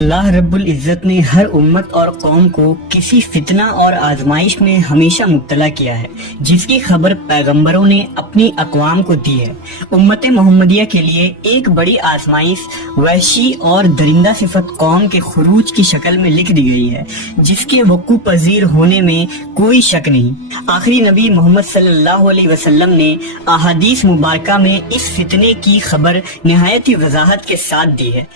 अल्लाह रब्बुल इज़्ज़त ने हर उम्मत और कौम को किसी फितना और आजमाइश में हमेशा मुब्तला किया है, जिसकी खबर पैगंबरों ने अपनी अक़वाम को दी है। उम्मत मोहम्मदिया के लिए एक बड़ी आजमाइश वहशी और दरिंदा सिफत कौम के खुरूज की शक्ल में लिख दी गई है, जिसके वक़ू पजीर होने में कोई शक नहीं। आखिरी नबी मोहम्मद सल्लल्लाहु अलैहि वसल्लम ने अहादीस मुबारका में इस फितने की खबर निहायत ही वजाहत के साथ दी है।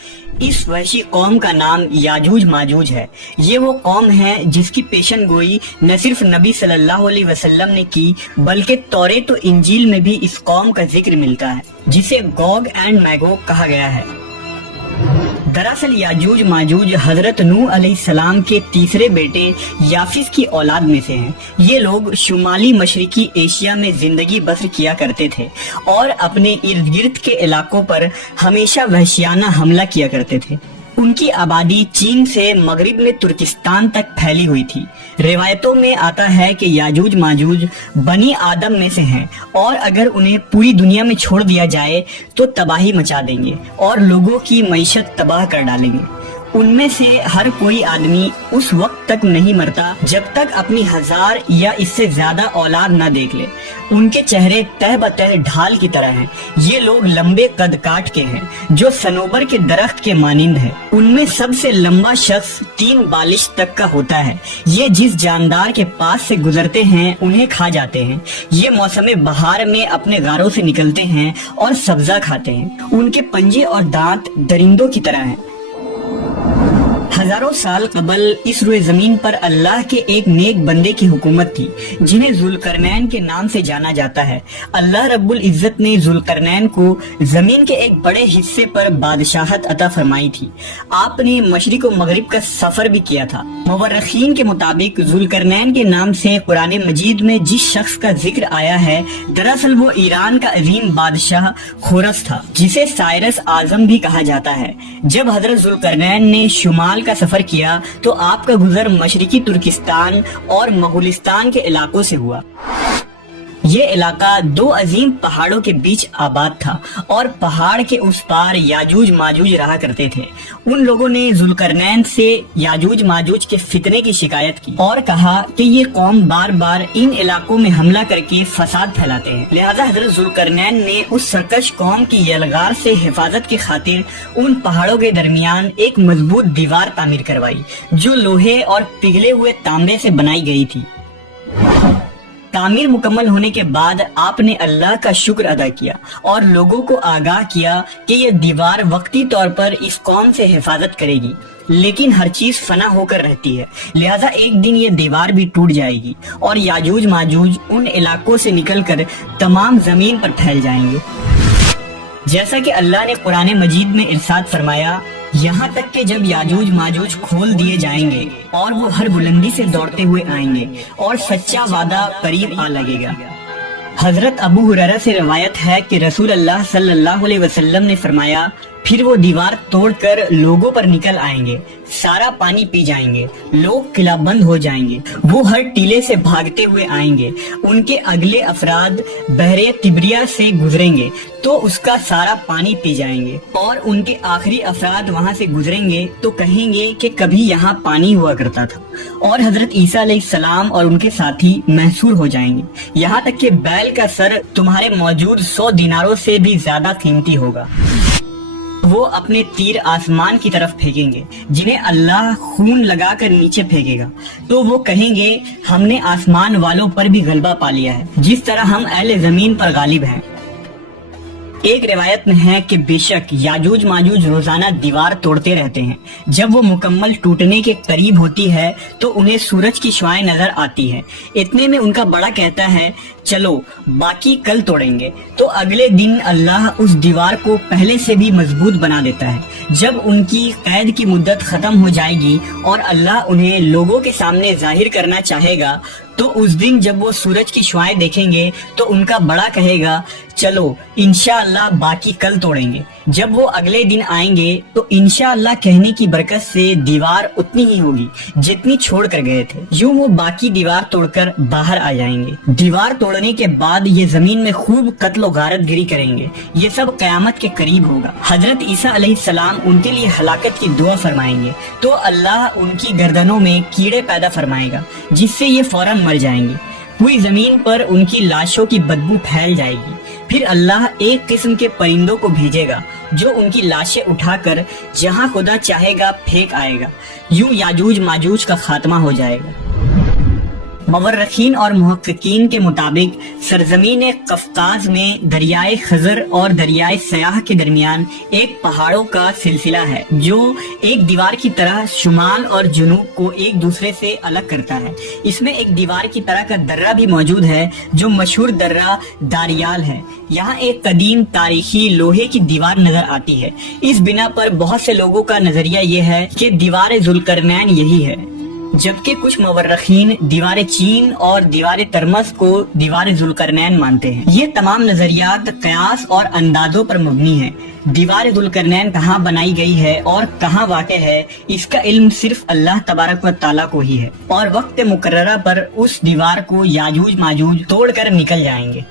इस वहशी कौम का नाम याजूज माजूज है। ये वो कौम है जिसकी पेशन गोई न सिर्फ नबी सल्लल्लाहु अलैहि वसल्लम ने की, बल्कि तौरेत तो इंजील में भी इस कौम का जिक्र मिलता है, जिसे गोग एंड मैगोग कहा गया है। दरअसल याजूज माजूज हजरत नूह अलैहिस्सलाम के तीसरे बेटे याफिस की औलाद में से हैं। ये लोग शुमाली मशरिकी एशिया में जिंदगी बसर किया करते थे और अपने इर्द गिर्द के इलाकों पर हमेशा वहशियाना हमला किया करते थे। उनकी आबादी चीन से मगरिब में तुर्किस्तान तक फैली हुई थी। रिवायतों में आता है कि याजूज माजूज बनी आदम में से हैं और अगर उन्हें पूरी दुनिया में छोड़ दिया जाए तो तबाही मचा देंगे और लोगों की मईशत तबाह कर डालेंगे। उनमें से हर कोई आदमी उस वक्त तक नहीं मरता जब तक अपनी 1000 या इससे ज्यादा औलाद न देख ले। उनके चेहरे तह बतह ढाल की तरह हैं। ये लोग लंबे कद काट के हैं, जो सनोबर के दरख्त के मानिंद है। उनमें सबसे लंबा शख्स 3 बालिश तक का होता है। ये जिस जानदार के पास से गुजरते हैं उन्हें खा जाते हैं। ये मौसम बहार में अपने गारों से निकलते हैं और सब्जा खाते हैं। उनके पंजे और दांत दरिंदों की तरह हैं। हजारों साल कबल इस रुए जमीन पर अल्लाह के एक नेक बंदे की हुकूमत थी, जिन्हें जुल्करनैन के नाम से जाना जाता है। अल्लाह रब्बुल इज़्ज़त ने जुल्करनैन को जमीन के एक बड़े हिस्से पर बादशाहत अता फरमाई थी। आपने मशरिक और मगरिब का सफर भी किया था। मुवर्रिखीन के मुताबिक जुल्करनैन के नाम से कुरान मजीद में जिस शख्स का जिक्र आया है, दरअसल वो ईरान का अजीम बादशाह खोरस था, जिसे साइरस आजम भी कहा जाता है। जब हजरत जुल्करनैन ने शुमाल का सफर किया तो आपका गुजर मशरिकी तुर्किस्तान और मंगोलिस्तान के इलाकों से हुआ। ये इलाका 2 अजीम पहाड़ों के बीच आबाद था और पहाड़ के उस पार याजूज माजूज रहा करते थे। उन लोगों ने जुल्करनैन से याजूज माजूज के फितने की शिकायत की और कहा कि ये कौम बार बार इन इलाकों में हमला करके फसाद फैलाते हैं। लिहाजा हजरत जुल्करनैन ने उस सरकश कौम की यलगार से हिफाजत की खातिर उन पहाड़ों के दरमियान एक मजबूत दीवार तामीर करवाई, जो लोहे और पिघले हुए तांबे से बनाई गई थी। तामीर मुकम्मल होने के बाद आपने अल्लाह का शुक्र अदा किया और लोगों को आगाह किया कि यह दीवार वक्ती तौर पर इस कौम से हिफाजत करेगी, लेकिन हर चीज फना होकर रहती है। लिहाजा एक दिन ये दीवार भी टूट जाएगी और याजूज माजूज उन इलाकों से निकलकर तमाम जमीन पर फैल जाएंगे। जैसा कि अल्लाह ने कुरान मजीद में इरशाद फरमाया, यहाँ तक कि जब याजूज माजूज खोल दिए जाएंगे और वो हर बुलंदी से दौड़ते हुए आएंगे और सच्चा वादा करीब आ लगेगा। हजरत अबू हुरैरा से रिवायत है कि रसूल अल्लाह सल्लल्लाहु अलैहि वसल्लम ने फरमाया, फिर वो दीवार तोड़कर लोगों पर निकल आएंगे, सारा पानी पी जाएंगे, लोग किलाबंद हो जाएंगे, वो हर टीले से भागते हुए आएंगे। उनके अगले अफराद बहरे तिब्रिया से गुजरेंगे तो उसका सारा पानी पी जाएंगे और उनके आखिरी अफराद वहाँ से गुजरेंगे तो कहेंगे कि कभी यहाँ पानी हुआ करता था। और हजरत ईसा अलैहिस्सलाम और उनके साथी महसूर हो जाएंगे, यहाँ तक कि बैल का सर तुम्हारे मौजूद 100 दिनारों से भी ज्यादा कीमती होगा। वो अपने तीर आसमान की तरफ फेंकेंगे, जिन्हें अल्लाह खून लगाकर नीचे फेंकेगा, तो वो कहेंगे हमने आसमान वालों पर भी गलबा पा लिया है, जिस तरह हम अहले जमीन पर गालिब हैं। एक रिवायत में है कि बेशक याजूज माजूज रोजाना दीवार तोड़ते रहते हैं। जब वो मुकम्मल टूटने के करीब होती है तो उन्हें सूरज की शुआएं नजर आती है। इतने में उनका बड़ा कहता है, चलो बाकी कल तोड़ेंगे। तो अगले दिन अल्लाह उस दीवार को पहले से भी मजबूत बना देता है। जब उनकी कैद की मुद्दत खत्म हो जाएगी और अल्लाह उन्हें लोगों के सामने जाहिर करना चाहेगा, तो उस दिन जब वो सूरज की शुआएं देखेंगे तो उनका बड़ा कहेगा, चलो इंशाअल्लाह बाकी कल तोड़ेंगे। जब वो अगले दिन आएंगे तो इंशाअल्लाह कहने की बरकत से दीवार उतनी ही होगी जितनी छोड़ कर गए थे। यूं वो बाकी दीवार तोड़कर बाहर आ जाएंगे। दीवार तोड़ने के बाद ये जमीन में खूब कत्ल गारत गिरी करेंगे। ये सब कयामत के करीब होगा। हजरत ईसा अलैहिस्सलाम उनके लिए हलाकत की दुआ फरमाएंगे तो अल्लाह उनकी गर्दनों में कीड़े पैदा फरमाएगा जिससे ये फौरन मर जाएंगे। पूरी जमीन पर उनकी लाशों की बदबू फैल जाएगी। फिर अल्लाह एक किस्म के परिंदों को भेजेगा जो उनकी लाशें उठाकर जहां खुदा चाहेगा फेंक आएगा। यूं याजूज माजूज का खात्मा हो जाएगा। मवर्रखीन और मुहक्किकीन के मुताबिक सरजमीन कफ्काज में दरियाए खजर और दरियाए सयाह के दरमियान एक पहाड़ों का सिलसिला है जो एक दीवार की तरह शुमाल और जुनूब को एक दूसरे से अलग करता है। इसमें एक दीवार की तरह का दर्रा भी मौजूद है जो मशहूर दर्रा दारियाल है। यहाँ एक कदीम तारीखी लोहे की दीवार नजर आती है। इस बिना पर बहुत से लोगों का नजरिया ये है कि दीवार जुल्करनैन यही है, जबकि कुछ मवर्रखीन दीवार चीन और दीवार तरमस को दीवार जुल्करनैन मानते हैं। ये तमाम नजरियात कयास और अंदाजों पर मबनी है। दीवार जुल्करनैन कहाँ बनाई गई है और कहाँ वाक़ है, इसका इल्म सिर्फ अल्लाह तबारक व ताला को ही है और वक्त मुकर्ररा पर उस दीवार को याजूज माजूज तोड़ कर निकल जाएंगे।